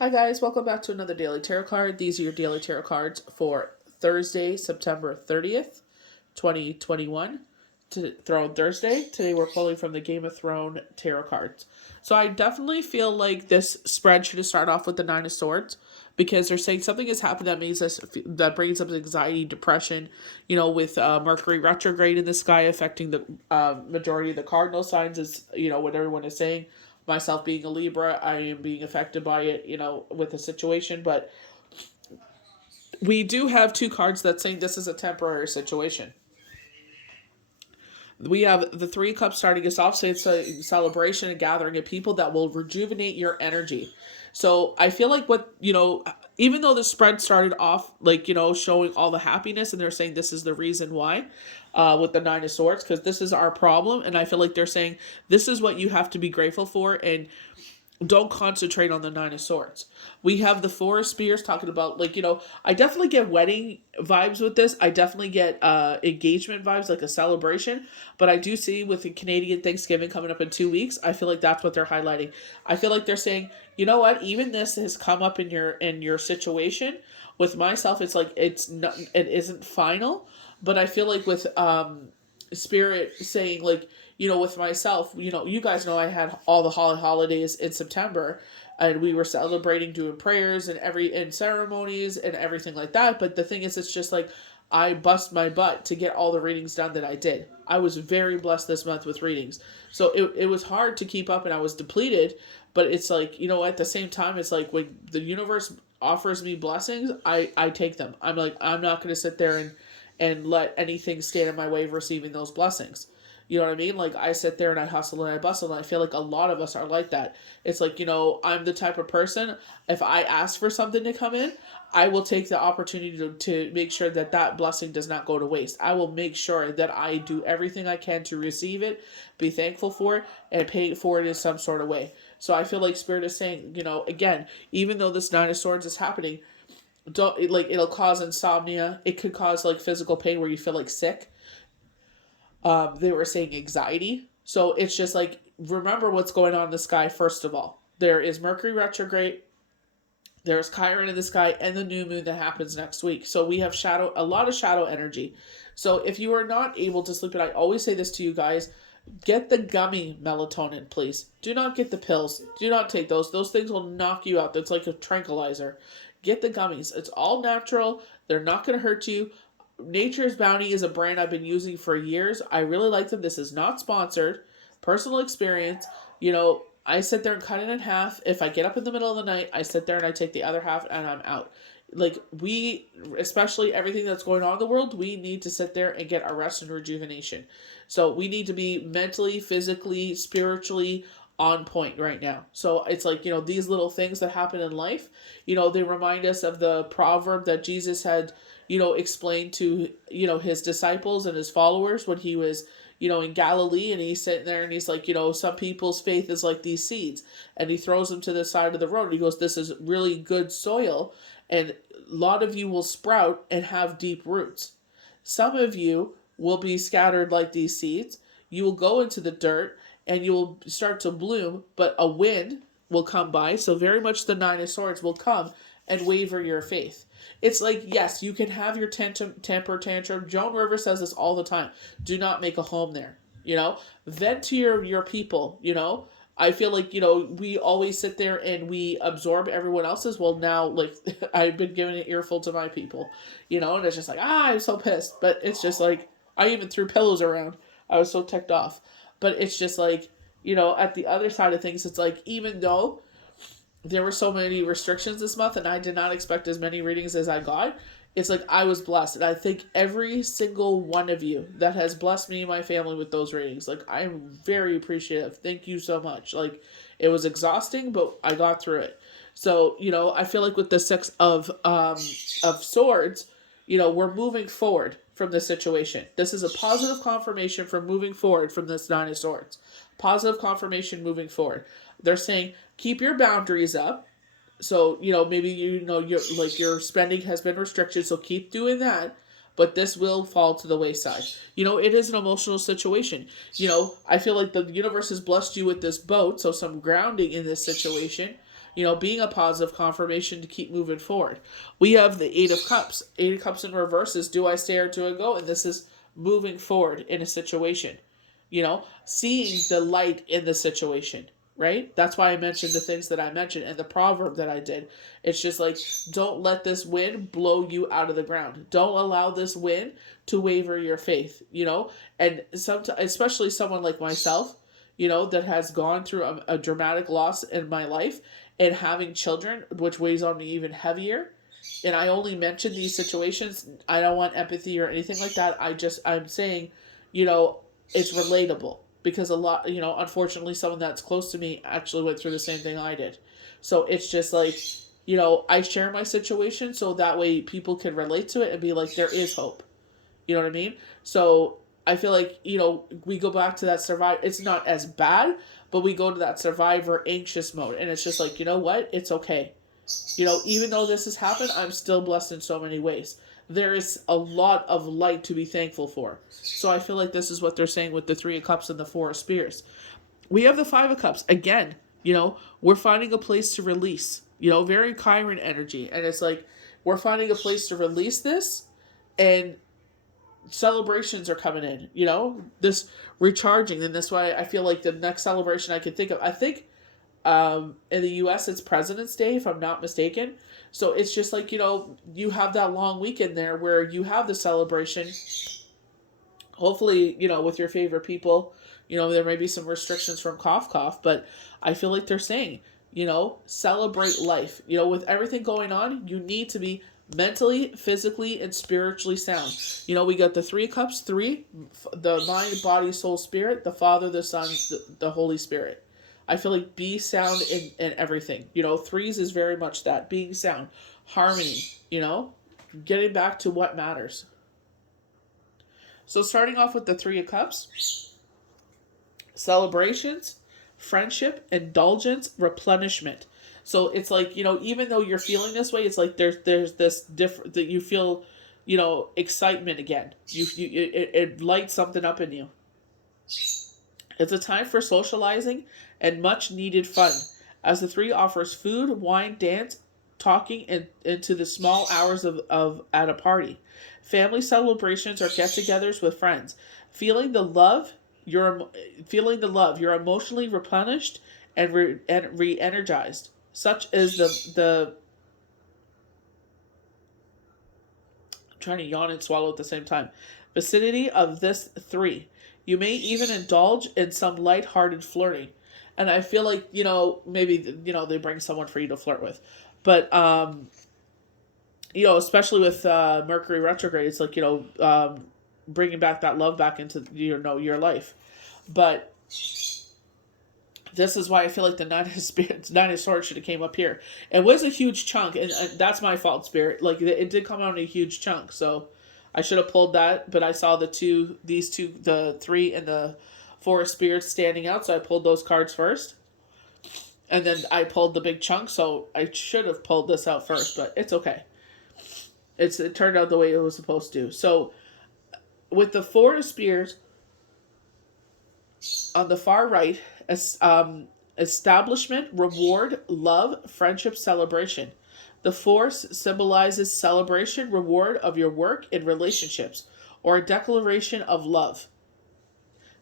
Hi guys, welcome back to another Daily Tarot card. These are your Daily Tarot cards for Thursday, September 30th, 2021. Throne Thursday. Today we're pulling from the Game of Thrones tarot cards. So I definitely feel like this spread should have started off with the Nine of Swords because they're saying something has happened that makes us that brings up anxiety, depression. With Mercury retrograde in the sky affecting the majority of the cardinal signs, is what everyone is saying. Myself being a Libra, I am being affected by it, with the situation. But we do have two cards that saying this is a temporary situation. We have the Three Cups starting us off, so it's a celebration and gathering of people that will rejuvenate your energy. So I feel like even though the spread started off showing all the happiness, and they're saying this is the reason why, with the Nine of Swords, because this is our problem, and I feel like they're saying this is what you have to be grateful for, and don't concentrate on the Nine of Swords. We have the Four of Spears talking about I definitely get wedding vibes with this. I definitely get engagement vibes, like a celebration. But I do see with the Canadian Thanksgiving coming up in 2 weeks, I feel like that's what they're highlighting. I feel like they're saying, you know what, even this has come up in your situation. With myself, it's like it isn't final, but I feel like with Spirit saying with myself, you guys know I had all the holidays in September, and we were celebrating, doing prayers and ceremonies and everything like that. But the thing is, it's just like I bust my butt to get all the readings done that I did. I was very blessed this month with readings, so it was hard to keep up, and I was depleted. But it's like, at the same time, it's like when the universe offers me blessings, I take them. I'm like, I'm not going to sit there and let anything stand in my way of receiving those blessings. You know what I mean? Like, I sit there and I hustle and I bustle, and I feel like a lot of us are like that. It's like, I'm the type of person, if I ask for something to come in, I will take the opportunity to make sure that that blessing does not go to waste. I will make sure that I do everything I can to receive it, be thankful for it, and pay for it in some sort of way. So I feel like Spirit is saying, again, even though this Nine of Swords is happening, don't it'll cause insomnia. It could cause physical pain where you feel sick. They were saying anxiety. So it's just remember what's going on in the sky. First of all, there is Mercury retrograde, there's Chiron in the sky, and the new moon that happens next week. So we have a lot of shadow energy. So if you are not able to sleep, and I always say this to you guys, get the gummy melatonin, please. Do not get the pills. Do not take those. Those things will knock you out. That's like a tranquilizer. Get the gummies. It's all natural. They're not going to hurt you. Nature's Bounty is a brand I've been using for years. I really like them. This is not sponsored. Personal experience. I sit there and cut it in half. If I get up in the middle of the night, I sit there and I take the other half and I'm out. Especially everything that's going on in the world, we need to sit there and get a rest and rejuvenation. So we need to be mentally, physically, spiritually on point right now. So it's these little things that happen in life, they remind us of the proverb that Jesus had, explained to, his disciples and his followers when he was, in Galilee, and he's sitting there and he's like, some people's faith is like these seeds, and he throws them to the side of the road and he goes, this is really good soil, and a lot of you will sprout and have deep roots. Some of you will be scattered like these seeds. You will go into the dirt and you will start to bloom, but a wind will come by. So very much the Nine of Swords will come and waver your faith. It's like, yes, you can have your temper tantrum. Joan Rivers says this all the time. Do not make a home there. Vent to your people. I feel like, we always sit there and we absorb everyone else's. Well, now, I've been giving an earful to my people, and it's just like, I'm so pissed. But it's just like, I even threw pillows around. I was so ticked off. But it's just like, at the other side of things, it's like, even though there were so many restrictions this month and I did not expect as many readings as I got, it's like I was blessed. And I thank every single one of you that has blessed me and my family with those readings. I'm very appreciative. Thank you so much. It was exhausting, but I got through it. So, I feel like with the Six of Swords, we're moving forward from this situation. This is a positive confirmation for moving forward from this Nine of Swords. Positive confirmation moving forward. They're saying keep your boundaries up. So, maybe your spending has been restricted, so keep doing that. But this will fall to the wayside. It is an emotional situation. I feel like the universe has blessed you with this boat, so some grounding in this situation. being a positive confirmation to keep moving forward. We have the Eight of Cups. Eight of Cups in reverse is, do I stay or do I go? And this is moving forward in a situation, seeing the light in the situation, right? That's why I mentioned the things that I mentioned and the proverb that I did. It's just like, don't let this wind blow you out of the ground. Don't allow this wind to waver your faith, and sometimes, especially someone like myself, that has gone through a dramatic loss in my life and having children, which weighs on me even heavier. And I only mention these situations. I don't want empathy or anything like that. I'm saying, it's relatable because a lot, unfortunately, someone that's close to me actually went through the same thing I did. So it's just like, I share my situation so that way people can relate to it and be like, there is hope. You know what I mean? So I feel like, we go back to that survive. It's not as bad, but we go to that survivor anxious mode. And it's just like, you know what? It's okay. Even though this has happened, I'm still blessed in so many ways. There is a lot of light to be thankful for. So I feel like this is what they're saying with the Three of Cups and the Four of Spears. We have the Five of Cups. Again, we're finding a place to release, very Chiron energy. And it's like, we're finding a place to release this, and celebrations are coming in, this recharging. And that's why I feel like the next celebration I can think of, I think in the US it's President's Day, if I'm not mistaken. So it's just like, you have that long weekend there where you have the celebration, hopefully, with your favorite people. There may be some restrictions from cough, but I feel like they're saying, celebrate life. With everything going on, you need to be mentally, physically, and spiritually sound. We got the Three Cups, the mind, body, soul, spirit, the Father, the Son, the Holy Spirit. I feel like be sound in everything. Threes is very much that, being sound, harmony, getting back to what matters. So starting off with the Three of Cups, celebrations, friendship, indulgence, replenishment. So it's like, even though you're feeling this way, it's like there's this different, that you feel, excitement again. It lights something up in you. It's a time for socializing and much needed fun, as the Three offers food, wine, dance, talking, and into the small hours of at a party. Family celebrations or get-togethers with friends. Feeling the love, you're emotionally replenished and re-energized. Such is the I'm trying to yawn and swallow at the same time. Vicinity of this three. You may even indulge in some light-hearted flirting. And I feel like, maybe, they bring someone for you to flirt with. But, especially with Mercury retrograde, it's like, bringing back that love back into, your life. But this is why I feel like the Nine of Swords should have came up here. It was a huge chunk, and that's my fault, Spirit. Like, it did come out in a huge chunk, so I should have pulled that, but I saw these two, the Three and the Four of Spirits standing out, so I pulled those cards first. And then I pulled the big chunk, so I should have pulled this out first, but it's okay. It turned out the way it was supposed to. So, with the Four of Spears, on the far right, establishment, reward, love, friendship, celebration. The Force symbolizes celebration, reward of your work and relationships, or a declaration of love.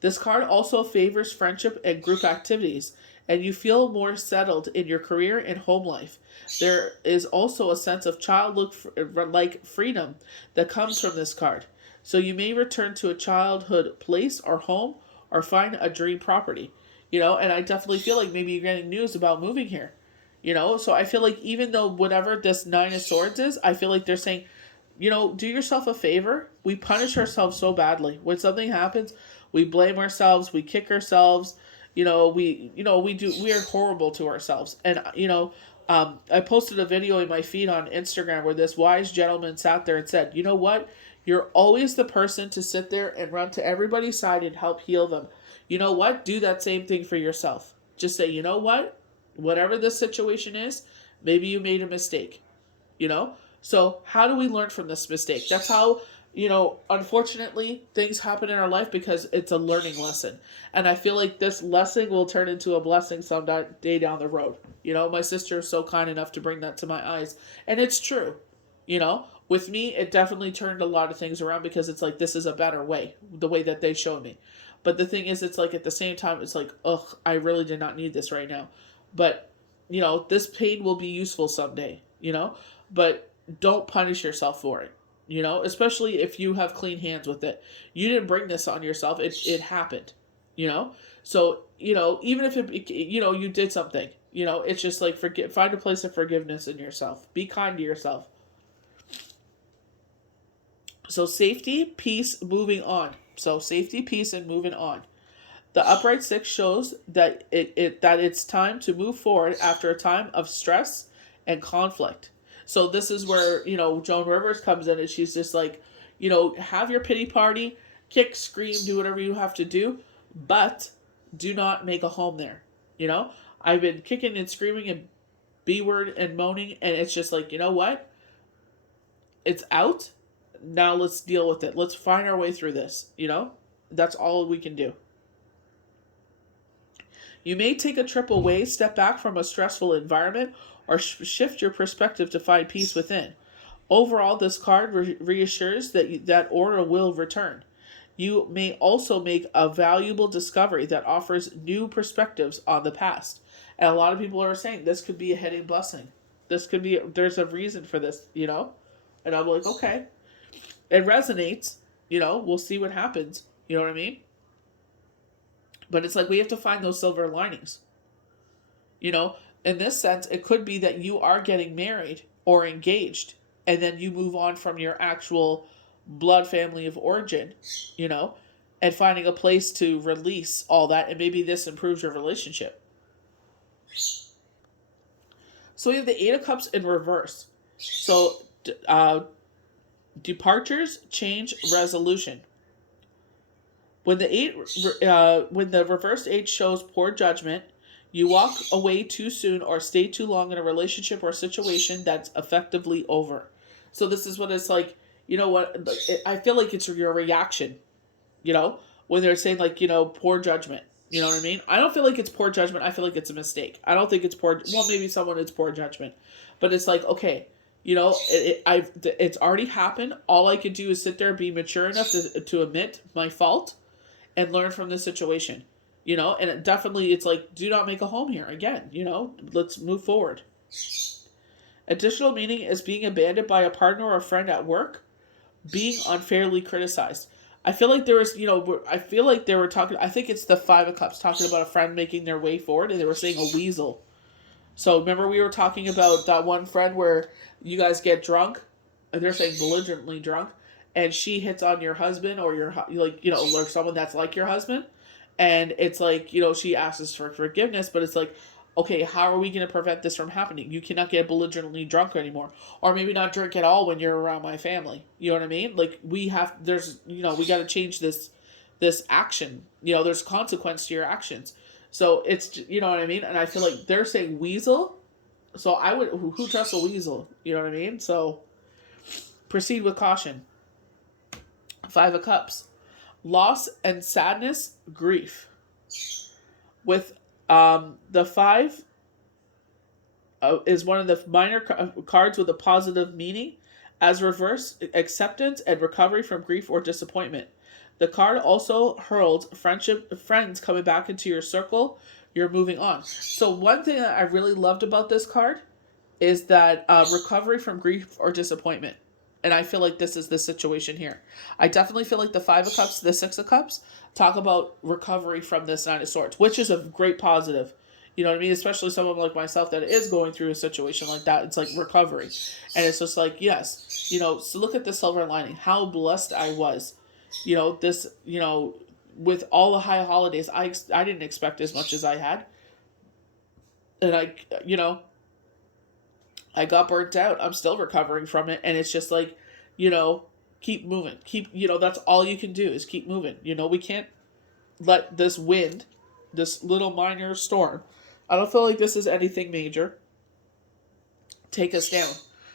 This card also favors friendship and group activities, and you feel more settled in your career and home life. There is also a sense of childlike freedom that comes from this card. So you may return to a childhood place or home, or find a dream property. And I definitely feel like maybe you're getting news about moving here. So I feel like even though whatever this Nine of Swords is, I feel like they're saying, do yourself a favor. We punish ourselves so badly. When something happens, we blame ourselves, we kick ourselves, we are horrible to ourselves. And, I posted a video in my feed on Instagram where this wise gentleman sat there and said, you know what? You're always the person to sit there and run to everybody's side and help heal them. You know what? Do that same thing for yourself. Just say, you know what? Whatever this situation is, maybe you made a mistake. So how do we learn from this mistake? That's how Unfortunately, things happen in our life because it's a learning lesson. And I feel like this lesson will turn into a blessing some day down the road. My sister is so kind enough to bring that to my eyes. And it's true. With me, it definitely turned a lot of things around because it's like, this is a better way, the way that they showed me. But the thing is, it's like at the same time, it's like, ugh, I really did not need this right now. But, this pain will be useful someday. But don't punish yourself for it, especially if you have clean hands with it. You didn't bring this on yourself. It happened, you know? So, even if you did something, it's just like find a place of forgiveness in yourself. Be kind to yourself. So safety, peace, moving on. So safety, peace, and moving on. The upright six shows that that it's time to move forward after a time of stress and conflict. So this is where Joan Rivers comes in, and she's just like, have your pity party, kick, scream, do whatever you have to do, but do not make a home there. I've been kicking and screaming and b word and moaning, and it's just like, you know what? It's out. Now let's deal with it. Let's find our way through this. That's all we can do. You may take a trip away, step back from a stressful environment, or shift your perspective to find peace within. Overall, this card reassures that order will return. You may also make a valuable discovery that offers new perspectives on the past. And a lot of people are saying this could be a hidden blessing. There's a reason for this. And I'm like, okay. It resonates, we'll see what happens. You know what I mean? But it's like we have to find those silver linings. In this sense, it could be that you are getting married or engaged, and then you move on from your actual blood family of origin, and finding a place to release all that, and maybe this improves your relationship. So we have the Eight of Cups in reverse. So, departures, change, resolution. When the reversed eight shows poor judgment, you walk away too soon or stay too long in a relationship or situation that's effectively over. So this is what it's like. You know what? I feel like it's your reaction. When they're saying like poor judgment. You know what I mean? I don't feel like it's poor judgment. I feel like it's a mistake. I don't think it's poor. Well, maybe it's poor judgment, but it's like, okay. It's already happened. All I could do is sit there and be mature enough to admit my fault and learn from this situation. And it's like, do not make a home here again. Let's move forward. Additional meaning is being abandoned by a partner or a friend at work, being unfairly criticized. I feel like they were talking, I think it's the Five of Cups, talking about a friend making their way forward, and they were saying a weasel. So remember we were talking about that one friend where you guys get drunk, and they're saying belligerently drunk, and she hits on your husband or or someone that's like your husband, and it's like, she asks for forgiveness, but it's like, okay, how are we going to prevent this from happening? You cannot get belligerently drunk anymore, or maybe not drink at all when you're around my family. You know what I mean? Like we got to change this action. There's consequence to your actions. So it's, you know what I mean? And I feel like they're saying weasel. So who trusts a weasel? You know what I mean? So proceed with caution. Five of Cups. Loss and sadness, grief. With the five is one of the minor cards with a positive meaning. As reverse, acceptance and recovery from grief or disappointment. The card also heralds friends coming back into your circle. You're moving on. So one thing that I really loved about this card is that recovery from grief or disappointment. And I feel like this is the situation here. I definitely feel like the Five of Cups, the Six of Cups, talk about recovery from this Nine of Swords, which is a great positive. You know what I mean? Especially someone like myself that is going through a situation like that. It's like recovery. And it's just like, yes, so look at the silver lining. How blessed I was. This, with all the high holidays, I didn't expect as much as I had. And I got burnt out. I'm still recovering from it. And it's just like, keep moving. That's all you can do is keep moving. We can't let this wind, this little minor storm, I don't feel like this is anything major, take us down.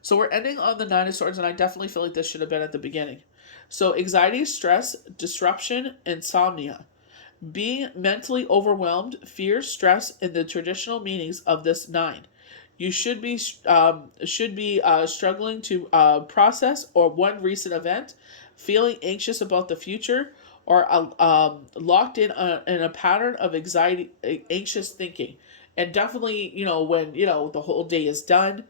So we're ending on the Nine of Swords, and I definitely feel like this should have been at the beginning. So anxiety, stress, disruption, insomnia. Being mentally overwhelmed, fear, stress, in the traditional meanings of this nine. You should be struggling to process or one recent event, feeling anxious about the future, or locked in a pattern of anxiety, anxious thinking, and definitely when the whole day is done,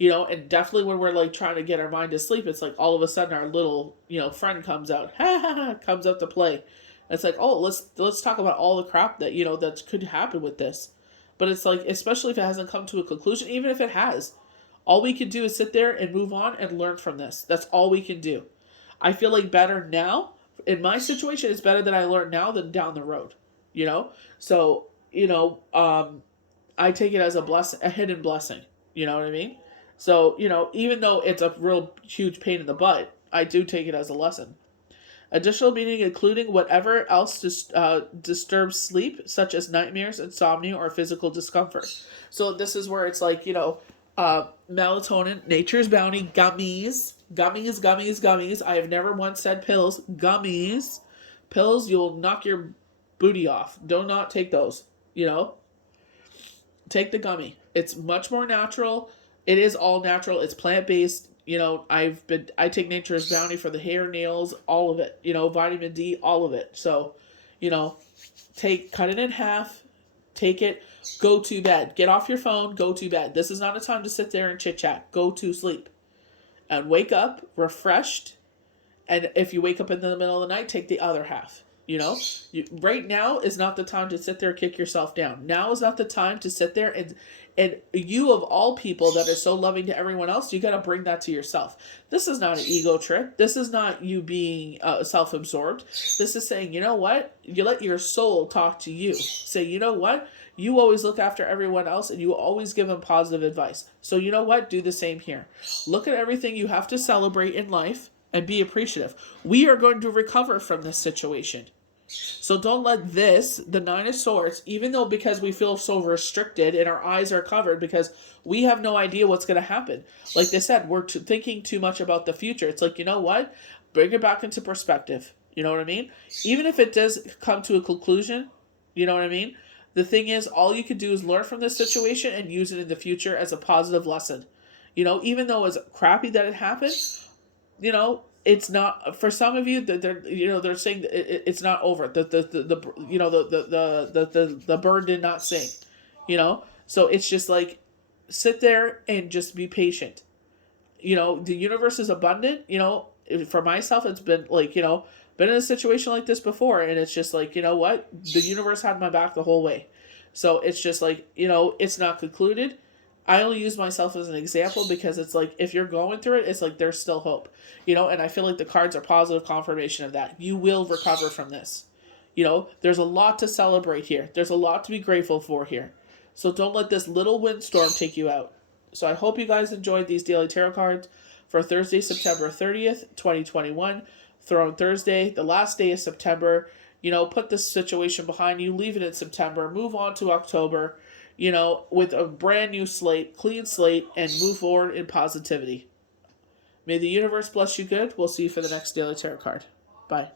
and definitely when we're like trying to get our mind to sleep, it's like all of a sudden our little friend comes out, comes out to play. It's like, oh, let's talk about all the crap that that could happen with this. But it's like, especially if it hasn't come to a conclusion, even if it has, all we can do is sit there and move on and learn from this. That's all we can do. I feel like better now. In my situation, it's better that I learn now than down the road. So I take it as a blessing, a hidden blessing. You know what I mean? So even though it's a real huge pain in the butt, I do take it as a lesson. Additional meaning including whatever else disturbs sleep, such as nightmares, insomnia, or physical discomfort. So this is where it's like, melatonin, nature's bounty, gummies, gummies, gummies, gummies. I have never once said pills, gummies. Pills, you'll knock your booty off. Do not take those, Take the gummy. It's much more natural. It is all natural. It's plant-based. I take nature's bounty for the hair, nails, all of it. Vitamin D, all of it. So, cut it in half, take it, go to bed. Get off your phone, go to bed. This is not a time to sit there and chit chat. Go to sleep. And wake up refreshed. And if you wake up in the middle of the night, take the other half. Right now is not the time to sit there and kick yourself down. Now is not the time to sit there and you of all people that are so loving to everyone else, you got to bring that to yourself. This is not an ego trip. This is not you being self-absorbed. This is saying, you know what? You let your soul talk to you. Say, you know what? You always look after everyone else and you always give them positive advice. So you know what? Do the same here. Look at everything you have to celebrate in life and be appreciative. We are going to recover from this situation. So don't let the Nine of Swords, even though because we feel so restricted and our eyes are covered because we have no idea what's going to happen. Like they said, we're thinking too much about the future. It's like, you know what? Bring it back into perspective. You know what I mean? Even if it does come to a conclusion, you know what I mean? The thing is, all you can do is learn from this situation and use it in the future as a positive lesson. Even though it's crappy that it happened, it's not for some of you that they're saying that it's not over. The bird did not sing, So it's just like sit there and just be patient. The universe is abundant. For myself, it's been like been in a situation like this before, and it's just like what, the universe had my back the whole way. So it's just like it's not concluded. I only use myself as an example because it's like if you're going through it, it's like there's still hope, and I feel like the cards are positive confirmation of that. You will recover from this. There's a lot to celebrate here. There's a lot to be grateful for here. So don't let this little windstorm take you out. So I hope you guys enjoyed these daily tarot cards for Thursday, September 30th, 2021. Throne Thursday, the last day of September. Put this situation behind you, leave it in September, move on to October, with a brand new slate, clean slate, and move forward in positivity. May the universe bless you good. We'll see you for the next daily tarot card. Bye.